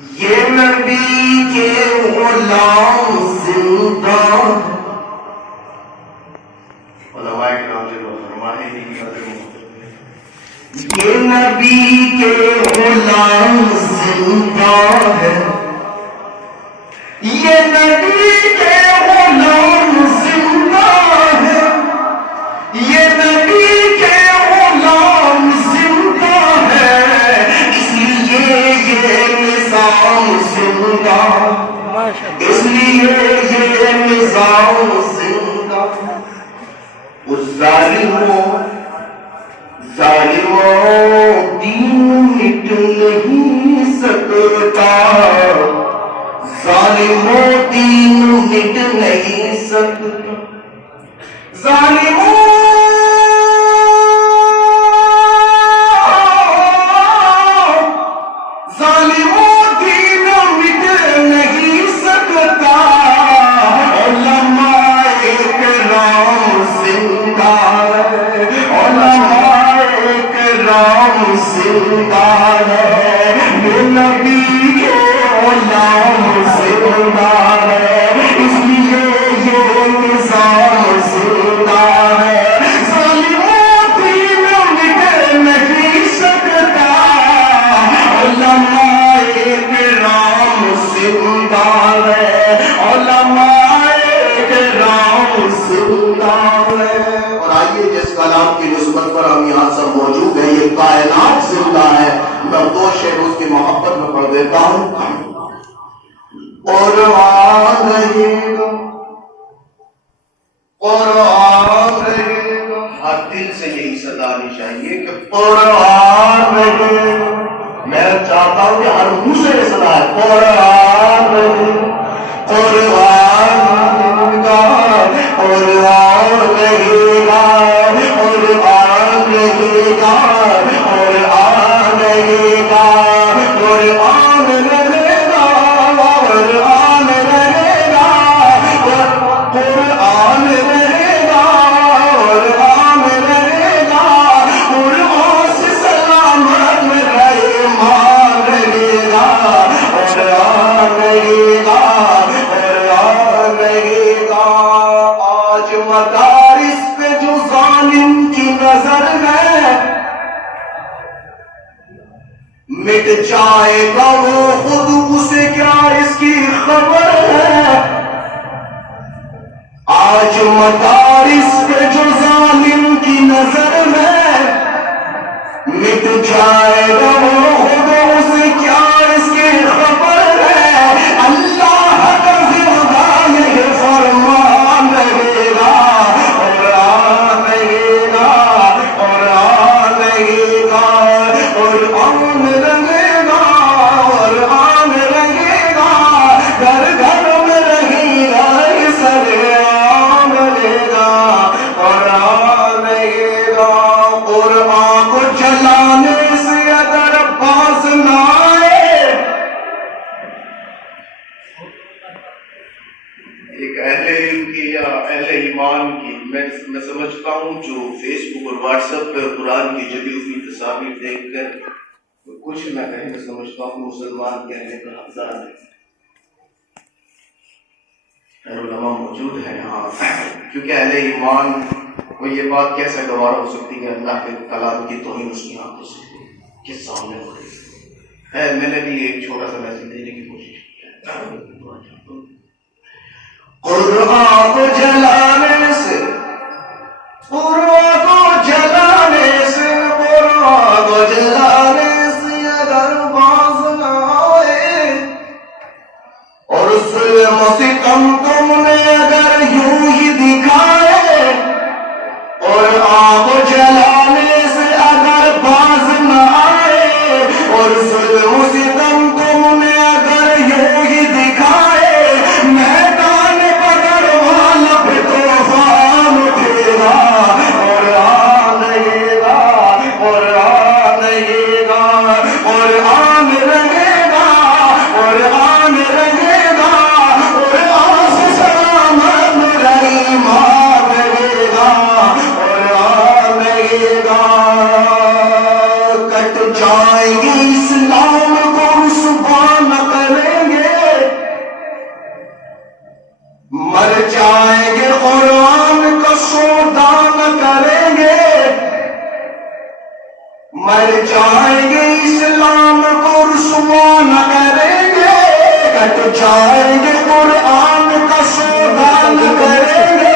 یہ نبی کے غلام زندہ علماء کرام سے فرمائے یہ نبی کے غلام زندہ ہے، یہ نبی کے غلام زندہ ہے، یہ نبی کے غلام زندہ ہے، اس لیے یہ نظام زندہ، اس لیے یہ نظام زندہ۔ اس ظالموں دین مٹ نہیں سکتا، ظالموں دین مٹ نہیں سکتا، ظالموں دین مٹ نہیں سکتا، علماء کرام زندہ ہے، علماء کرام زندہ ہے، یہ نبی کے غلام زندہ ہے، اس لیے یہ نظام زندہ ہے۔ ظالموں دین مٹ نہیں سکتا، علماء کرام زندہ ہے، علماء کرام زندہ ہے۔ اور آئیے جس کلام کی نسبت پر ہم یہاں سب موجود ہیں، یہ کائنات زندہ ہے، میں دو شعر اس کی محبت میں پڑھ دیتا ہوں۔ قرآن رہے گا، قرآن رہے گا، ہر دل سے یہی صدا آنی چاہیے کہ قرآن رہے گا۔ میں چاہتا ہوں کہ ہر منہ سے یہ صدا ہے، قرآن رہے گا، قرآن رہے گا، قرآن رہے گا، قرآن رہے گا، قرآن رہے گا، قرآن رہے گا، قرآن رہے گا، قرآن رہے گا، قرآن رہے گا، قرآن سے سلامت میرا ایمان رہے گا، قرآن رہے گا، قرآن رہے گا۔ آج مدارس پہ جو ظالم کی نظر ہے، مٹ جائے گا وہ خود، اسے کیا اس کی خبر ہے۔ آج مدارس پہ جو ظالم کی نظر ہے، مٹ جائے گا وہ خود، اسے کیا اس کی خبر ہے۔ اللہ کا زندہ یہ فرمان رہے گا، قرآن رہے گا، قرآن رہے گا، قرآن رہے گا، قرآن رہے گا، گھر گھر میں رہے گا، سلام رہے گا، قرآن رہے گا۔ قرآن کو جلانے سے اگر باز نہ آئے، ایک اہل علم کی یا اہل ایمان کی میں سمجھتا ہوں جو فیس بک اور واٹس ایپ پر قرآن کی جبی ہوئی تصاویر دیکھ کر کچھ نہ کہیں، میں سمجھتا ہوں مسلمان کہنے کا حقدار ہے۔ علماء موجود ہیں یہاں، کیونکہ اہل ایمان کو یہ بات کیسے گوارا ہو سکتی ہے اللہ کے کلام کی توہین اس کی آنکھوں سے کس سامنے ہو رہی ہے۔ میں نے بھی ایک چھوٹا سا میسج دینے کی کوشش کی ہے۔ قرآن کو جلانے سے، قرآن کو جلانے سے، قرآن کو جلانے سے اگر باز نہ آئے، اور ظلم و ستم تم نے اگر یوں ہی دکھائے، اور آگ جلانے سے اگر باز نہ آئے، اور ظلم و ستم تم نے اگر یوں ہی دکھائے، میدان بدر والا پہ طوفان اٹھے گا، قرآن رہے گا، قرآن رہے گا، قرآن رہے گا، قرآن رہے گا، قرآن سے سلامت میرا ایمان رہے گا، قرآن رہے گا۔ کٹ جائیں گے اسلام کو مر جائیں گے اسلام کو رسوا نہ کریں گے، کٹ جائیں گے قرآن کا سودا نہ کریں گے،